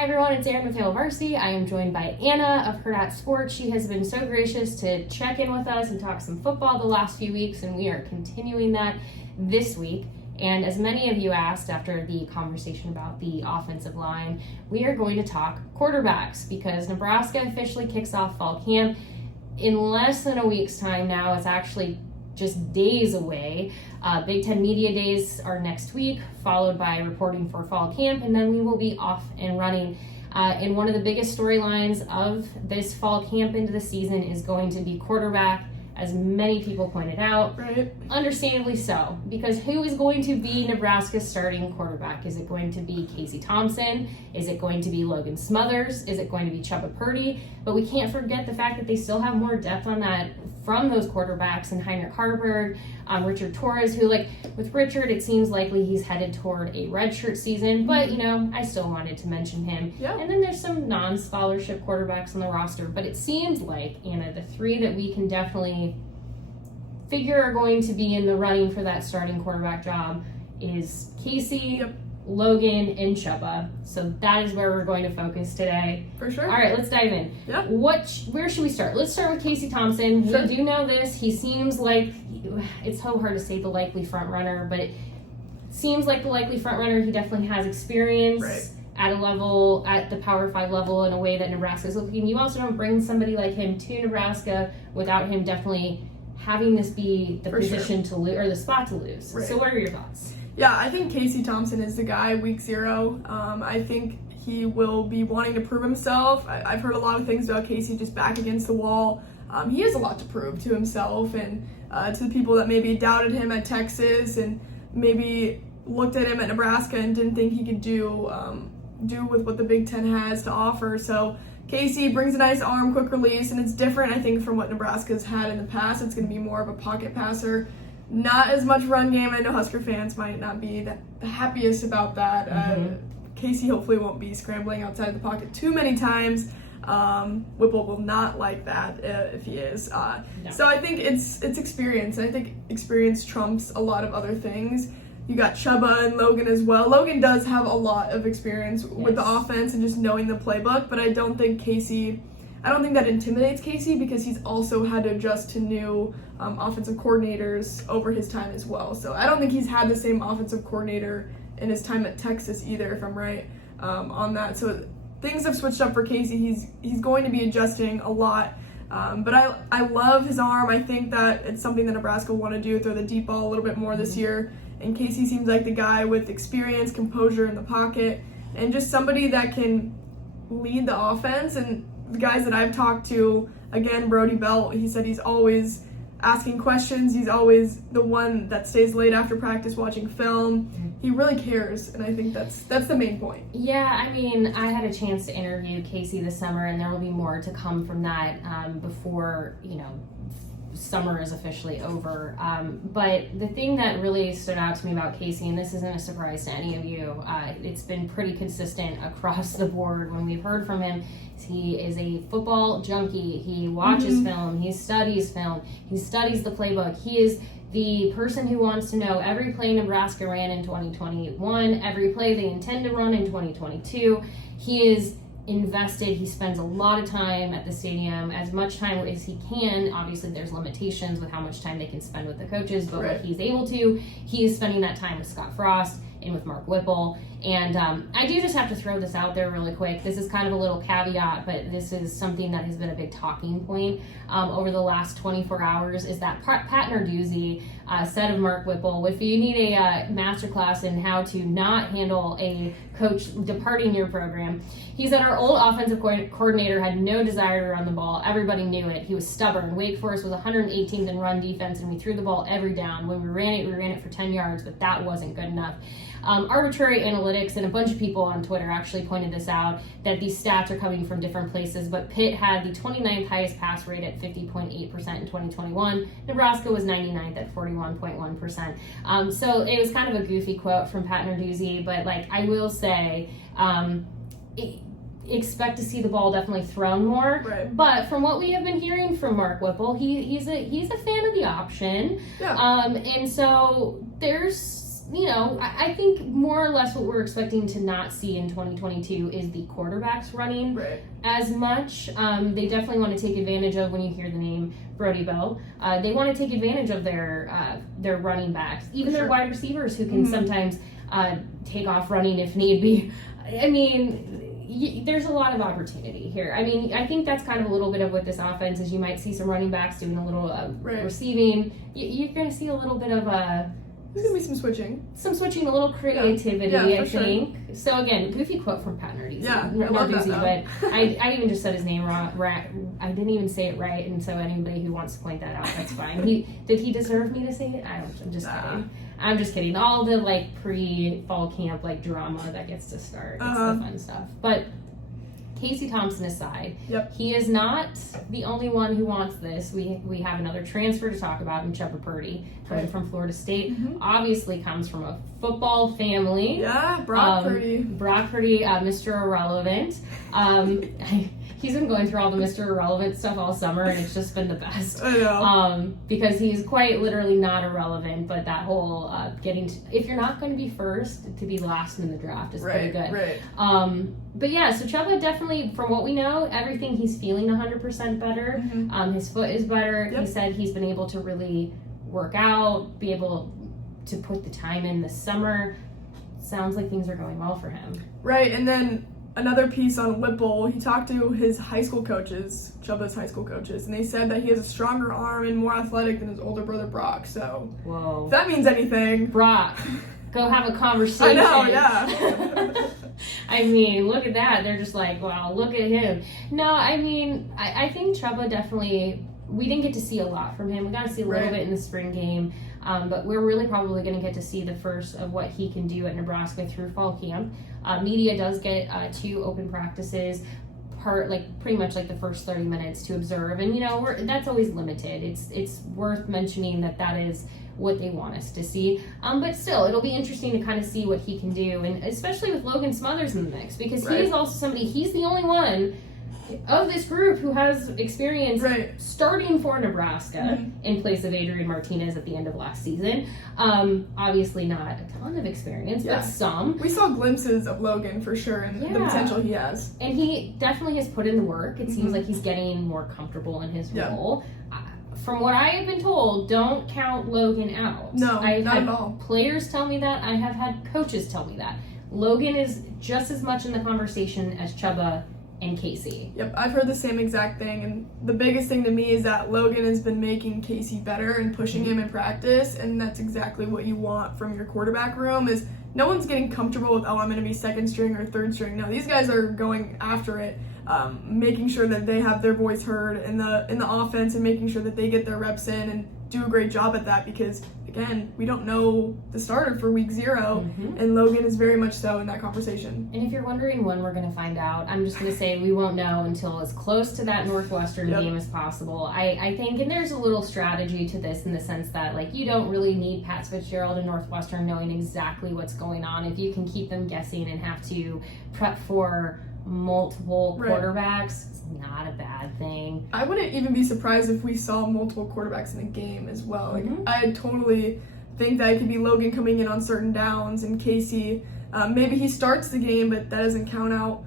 Hi everyone, it's Erin with Hail Varsity. I am joined by Anna of Hurrdat Sports. She has been so gracious to check in with us and talk some football the last few weeks, and we are continuing that this week. And as many of you asked after the conversation about the offensive line, we are going to talk quarterbacks because Nebraska officially kicks off fall camp in less than a week's time now. It's actually just days away. Big Ten Media Days are next week, followed by reporting for fall camp, and then we will be off and running. And one of the biggest storylines of this fall camp into the season is going to be quarterback, as many people pointed out. Right. Understandably so, because who is going to be Nebraska's starting quarterback? Is it going to be Casey Thompson? Is it going to be Logan Smothers? Is it going to be Chubba Purdy? But we can't forget the fact that they still have more depth on that from those quarterbacks, and Heinrich Harburg, Richard Torres, who, with Richard, it seems likely he's headed toward a redshirt season, but, I still wanted to mention him. Yeah. And then there's some non-scholarship quarterbacks on the roster, but it seems like, Anna, the three that we can definitely figure are going to be in the running for that starting quarterback job is Casey, Yep. Logan, and Chubba. So that is where we're going to focus today. For sure. All right, let's dive in. Yeah. Where should we start? Let's start with Casey Thompson. Sure. We do know this. He seems like, it's so hard to say the likely front runner, but it seems like the likely front runner. He definitely has experience at the Power 5 level in a way that Nebraska is looking. You also don't bring somebody like him to Nebraska without him definitely having this be the position to lose, or the spot to lose. Right. So what are your thoughts? Yeah, I think Casey Thompson is the guy week 0. I think he will be wanting to prove himself. I've heard a lot of things about Casey just back against the wall. He has a lot to prove to himself and to the people that maybe doubted him at Texas and maybe looked at him at Nebraska and didn't think he could do with what the Big Ten has to offer. So Casey brings a nice arm, quick release, and it's different, I think, from what Nebraska's had in the past. It's going to be more of a pocket passer. Not as much run game. I know Husker fans might not be the happiest about that. Casey hopefully won't be scrambling outside the pocket too many times. Whipple will not like that if he is. No. So I think it's experience, and I think experience trumps a lot of other things. You got Chubba and Logan as well. Logan does have a lot of experience with the offense and just knowing the playbook, but I don't think that intimidates Casey because he's also had to adjust to new offensive coordinators over his time as well. So I don't think he's had the same offensive coordinator in his time at Texas either, if I'm right on that. So things have switched up for Casey. He's going to be adjusting a lot. But I love his arm. I think that it's something that Nebraska will want to do, throw the deep ball a little bit more this year. And Casey seems like the guy with experience, composure in the pocket, and just somebody that can lead the offense. And the guys that I've talked to, again, Brody Belt, he said he's always asking questions. He's always the one that stays late after practice watching film. He really cares, and I think that's the main point. Yeah, I mean, I had a chance to interview Casey this summer, and there will be more to come from that before, summer is officially over. But the thing that really stood out to me about Casey, and this isn't a surprise to any of you, it's been pretty consistent across the board when we've heard from him. He is a football junkie. He watches film. He studies film. He studies the playbook. He is the person who wants to know every play Nebraska ran in 2021, every play they intend to run in 2022. He is invested. He spends a lot of time at the stadium, as much time as he can. Obviously, there's limitations with how much time they can spend with the coaches, but what he's able to, he is spending that time with Scott Frost and with Mark Whipple. And I do just have to throw this out there really quick. This is kind of a little caveat, but this is something that has been a big talking point over the last 24 hours, is that Pat Narduzzi said of Mark Whipple, if you need a masterclass in how to not handle a coach departing your program, he said our old offensive coordinator had no desire to run the ball. Everybody knew it. He was stubborn. Wake Forest was 118th in run defense, and we threw the ball every down. When we ran it for 10 yards, but that wasn't good enough. Arbitrary analytics, and a bunch of people on Twitter actually pointed this out, that these stats are coming from different places, but Pitt had the 29th highest pass rate at 50.8% in 2021. Nebraska was 99th at 41.1%. So it was kind of a goofy quote from Pat Narduzzi, but I will say, expect to see the ball definitely thrown more. Right. But from what we have been hearing from Mark Whipple, he's a fan of the option. Yeah. And so there's I think more or less what we're expecting to not see in 2022 is the quarterbacks running as much. They definitely want to take advantage of, when you hear the name Brody Bell, they want to take advantage of their running backs, even their wide receivers who can sometimes take off running if need be. I mean, there's a lot of opportunity here. I mean, I think that's kind of a little bit of what this offense is. You might see some running backs doing a little receiving. You're going to see a little bit of there's going to be some switching. A little creativity, I think. Sure. So again, goofy quote from Pat Narduzzi. Yeah, I love that, but I even just said his name wrong. I didn't even say it right, and so anybody who wants to point that out, that's fine. Did he deserve me to say it? I'm just kidding. I'm just kidding. All the pre-fall camp drama that gets to start. It's the fun stuff. But Casey Thompson aside, he is not the only one who wants this. We have another transfer to talk about in Chubba Purdy, coming from Florida State. Obviously comes from a football family. Yeah, Brock Purdy. Brock Purdy, Mr. Irrelevant. He's been going through all the Mr. Irrelevant stuff all summer, and it's just been the best. I know. Because he's quite literally not irrelevant, but that whole if you're not going to be first, to be last in the draft is pretty good. Right. But yeah, so Chubba definitely, from what we know, everything he's feeling 100% better. His foot is better. He said he's been able to really work out, be able to put the time in this summer. Sounds like things are going well for him. Right, and then another piece on Whipple, he talked to his high school coaches, Chubba's high school coaches, and they said that he has a stronger arm and more athletic than his older brother Brock. So, whoa, if that means anything, Brock, go have a conversation. I know, yeah. I mean, look at that. They're just like, wow, look at him. No, I mean, I think Chubba definitely, we didn't get to see a lot from him. We got to see a little bit in the spring game, but we're really probably going to get to see the first of what he can do at Nebraska through fall camp. Media does get 2 open practices, pretty much the first 30 minutes to observe, and that's always limited. It's worth mentioning that is what they want us to see, but still, it'll be interesting to kind of see what he can do, and especially with Logan Smothers in the mix, because he is also somebody, he's the only one of this group who has experience starting for Nebraska in place of Adrian Martinez at the end of last season. Obviously not a ton of experience, but some. We saw glimpses of Logan for sure and the potential he has. And he definitely has put in the work. It seems like he's getting more comfortable in his role. From what I have been told, don't count Logan out. No, I've not had at all. Players tell me that. I have had coaches tell me that. Logan is just as much in the conversation as Chubba and Casey. Yep, I've heard the same exact thing, and the biggest thing to me is that Logan has been making Casey better and pushing him in practice, and that's exactly what you want from your quarterback room. Is no one's getting comfortable with, I'm going to be second string or third string. No, these guys are going after it, making sure that they have their voice heard in the offense and making sure that they get their reps in and do a great job at that, because again, we don't know the starter for week 0, and Logan is very much so in that conversation. And if you're wondering when we're going to find out, I'm just going to say we won't know until as close to that Northwestern game as possible. I think, and there's a little strategy to this in the sense that you don't really need Pat Fitzgerald and Northwestern knowing exactly what's going on. If you can keep them guessing and have to prep for multiple quarterbacks, it's not a bad thing. I wouldn't even be surprised if we saw multiple quarterbacks in the game as well. I totally think that it could be Logan coming in on certain downs and Casey, maybe he starts the game, but that doesn't count out.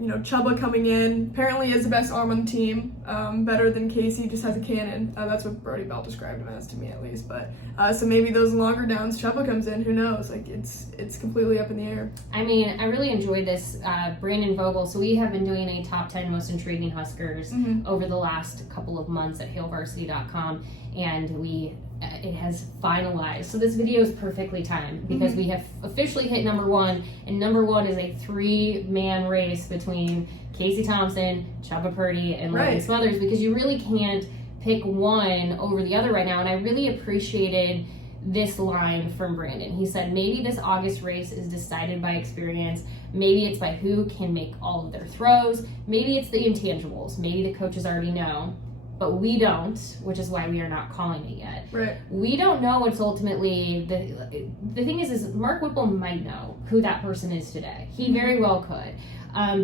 Chubba coming in, apparently is the best arm on the team, better than Casey, just has a cannon. That's what Brody Bell described him as, to me at least. But so maybe those longer downs, Chubba comes in, who knows? It's completely up in the air. I mean, I really enjoyed this. Brandon Vogel, so we have been doing a top 10 most intriguing Huskers over the last couple of months at HailVarsity.com, and it has finalized. So this video is perfectly timed because we have officially hit number 1, and number 1 is a 3-man race between Casey Thompson, Chubba Purdy, and Logan Smothers, because you really can't pick one over the other right now. And I really appreciated this line from Brandon. He said, maybe this August race is decided by experience. Maybe it's by who can make all of their throws. Maybe it's the intangibles. Maybe the coaches already know. But we don't, which is why we are not calling it yet. Right. We don't know what's ultimately the thing is Mark Whipple might know who that person is today. He very well could,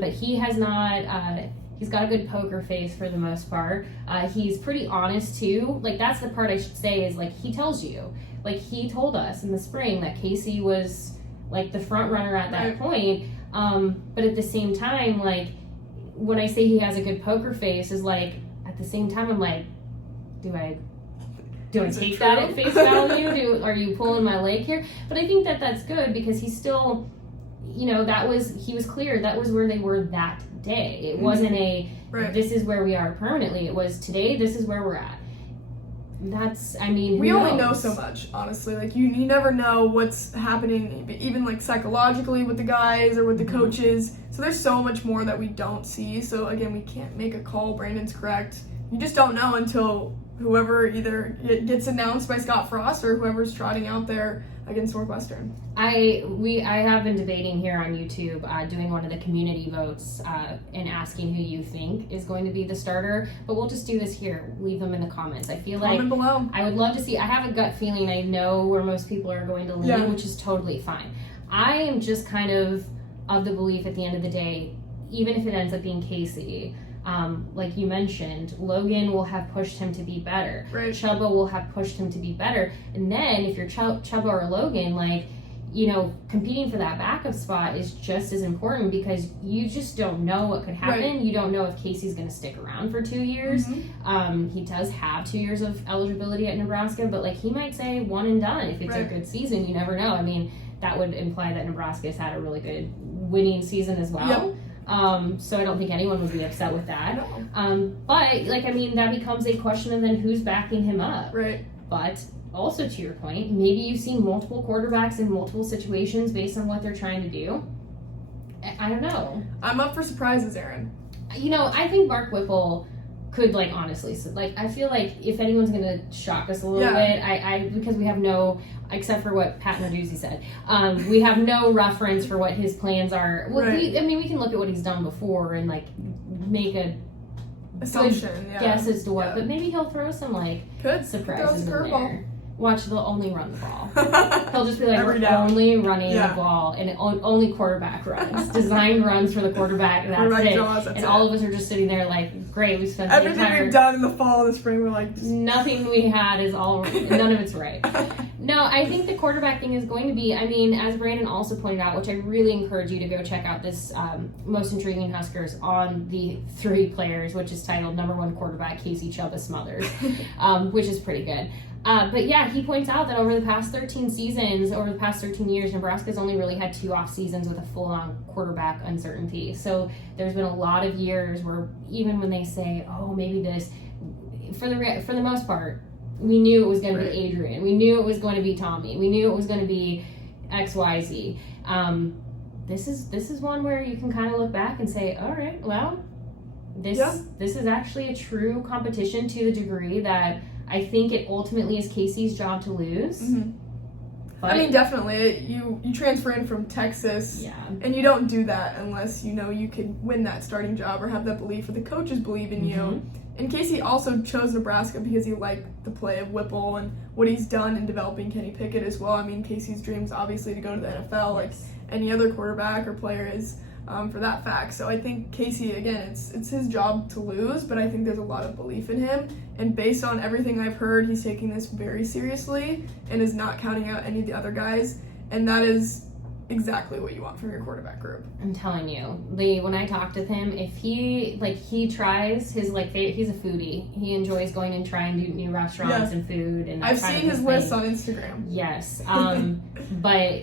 but he has not. He's got a good poker face for the most part. He's pretty honest too. That's the part I should say is he tells you. like he told us in the spring that Casey was like the front runner at that point. But at the same time, like when I say he has a good poker face, is like at the same time I'm like, do I take that at face value? Are you pulling my leg here? But I think that that's good because he's still, you know, he was clear that was where they were that day. It wasn't this is where we are permanently. It was today, this is where we're at. We only know so much, honestly. Like, you never know what's happening, even, like, psychologically with the guys or with the coaches. So there's so much more that we don't see. So, again, we can't make a call. Brandon's correct. You just don't know until whoever either gets announced by Scott Frost or whoever's trotting out there against Northwestern. I have been debating here on YouTube, doing one of the community votes and asking who you think is going to be the starter, but we'll just do this here. Leave them in the comments. I feel Comment below. I would love to see. I have a gut feeling. I know where most people are going to lean, which is totally fine. I am just kind of the belief at the end of the day, even if it ends up being Casey, like you mentioned, Logan will have pushed him to be better. Right. Chubba will have pushed him to be better. And then if you're Chubba or Logan, like, you know, competing for that backup spot is just as important because you just don't know what could happen. Right. You don't know if Casey's going to stick around for 2 years. He does have 2 years of eligibility at Nebraska, but like he might say one and done if it's a good season. You never know. I mean, that would imply that Nebraska's had a really good winning season as well. Yep. So I don't think anyone would be upset with that. No. But like, I mean, that becomes a question of then who's backing him up. Right. But also to your point, maybe you've seen multiple quarterbacks in multiple situations based on what they're trying to do. I don't know. I'm up for surprises, Erin. You know, I think Mark Whipple could, like, honestly, like, I feel like if anyone's going to shock us a little bit, because we have no, except for what Pat Narduzzi said, we have no reference for what his plans are. Well, we can look at what he's done before and, like, make a assumption, guess as to what, but maybe he'll throw some, like, surprises in there. Watch, they'll only run the ball. He'll just be like, we're only running the ball, and only quarterback runs. Designed runs for the quarterback, and that's it. And all of us are just sitting there like, great, we spent everything we've done in the fall and the spring, we're like... Nothing we had is all... None of it's right. No, I think the quarterback thing is going to be, I mean, as Brandon also pointed out, which I really encourage you to go check out this Most Intriguing Huskers on the 3 players, which is titled Number 1 Quarterback Casey Chubba Smothers, which is pretty good. But yeah, he points out that over the past 13 years, Nebraska's only really had 2 off seasons with a full-on quarterback uncertainty. So there's been a lot of years where even when they say, oh, maybe this, for the most part, we knew it was going to be Adrian. We knew it was going to be Tommy. We knew it was going to be XYZ. This is one where you can kind of look back and say, all right, well, this is actually a true competition to the degree that I think it ultimately is Casey's job to lose. But, I mean, definitely. You transfer in from Texas, and you don't do that unless you know you could win that starting job or have that belief or the coaches believe in you. And Casey also chose Nebraska because he liked the play of Whipple and what he's done in developing Kenny Pickett as well. I mean, Casey's dream is obviously to go to the NFL like any other quarterback or player is. For that fact. So I think Casey, again, it's his job to lose, but I think there's a lot of belief in him. And based on everything I've heard, he's taking this very seriously and is not counting out any of the other guys. And that is exactly what you want from your quarterback group. I'm telling you, when I talked with him, if he tries his he's a foodie. He enjoys going and trying new restaurants and food. And I've seen his list on Instagram. Yes, but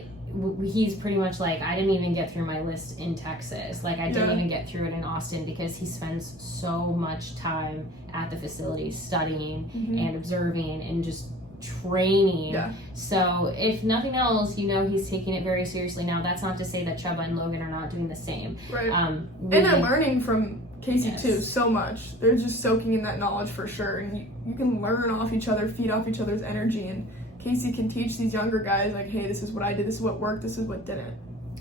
he's pretty much like, I didn't even get through my list in Texas. Like, I didn't even get through it in Austin because he spends so much time at the facility studying and observing and just training. So if nothing else, you know he's taking it very seriously. Now, that's not to say that Chubba and Logan are not doing the same. Really, and they're learning from Casey too so much. They're just soaking in that knowledge for sure. And you can learn off each other, feed off each other's energy, and Casey can teach these younger guys, like, hey, this is what I did, this is what worked, this is what didn't.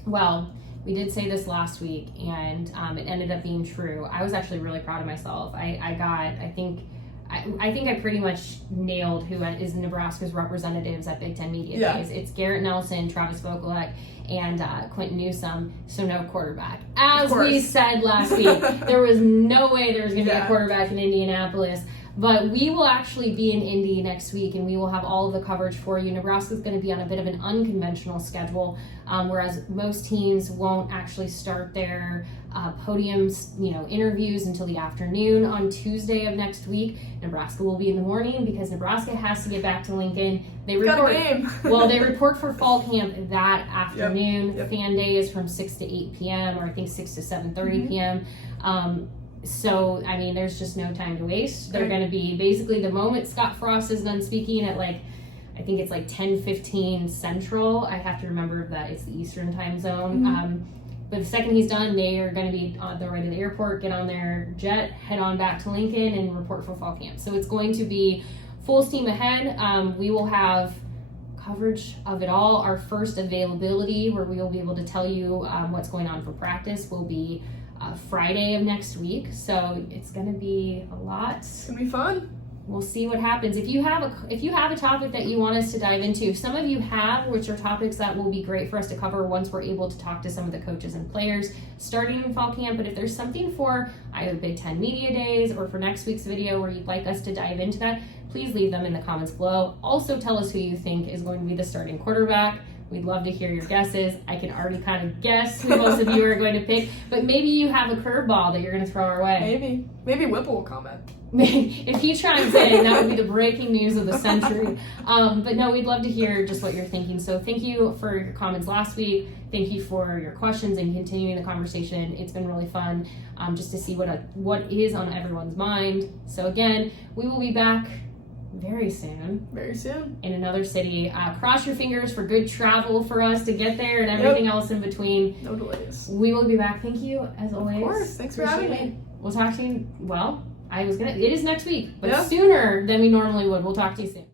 Well, we did say this last week, and it ended up being true. I was actually really proud of myself. I think I pretty much nailed who is Nebraska's representatives at Big Ten Media Days. It's Garrett Nelson, Travis Vokalek, and Quentin Newsome, so no quarterback. As we said last week, there was no way there was going to be a quarterback in Indianapolis. But we will actually be in Indy next week, and we will have all of the coverage for you. Nebraska is going to be on a bit of an unconventional schedule, whereas most teams won't actually start their podiums, interviews until the afternoon on Tuesday of next week. Nebraska will be in the morning because Nebraska has to get back to Lincoln. They report. They report for fall camp that afternoon. Yep. Fan day is from 6 to 8 p.m. or I think 6 to 7:30 p.m. So, there's just no time to waste. They're going to be basically the moment Scott Frost is done speaking at I think it's 10:15 Central. I have to remember that it's the Eastern time zone. But the second he's done, they are going to be on their way to the airport, get on their jet, head on back to Lincoln, and report for fall camp. So it's going to be full steam ahead. We will have coverage of it all. Our first availability, where we will be able to tell you what's going on for practice, will be Friday of next week. So it's going to be a lot. It's going to be fun. We'll see what happens. If you have a topic that you want us to dive into, some of you have, which are topics that will be great for us to cover once we're able to talk to some of the coaches and players starting in fall camp. But if there's something for either Big Ten Media Days or for next week's video where you'd like us to dive into that, please leave them in the comments below. Also tell us who you think is going to be the starting quarterback. We'd love to hear your guesses. I can already kind of guess who most of you are going to pick, but maybe you have a curveball that you're going to throw our way. Maybe Whipple will comment. If he chimes in, that would be the breaking news of the century. But no, we'd love to hear just what you're thinking. So thank you for your comments last week. Thank you for your questions and continuing the conversation. It's been really fun just to see what is on everyone's mind. So again, we will be back very soon in another city. Cross your fingers for good travel for us to get there and everything else in between. No delays. We will be back. Thank you as always. Of course. Thanks for having me. We'll talk to you. It is next week, but sooner than we normally would. We'll talk to you soon.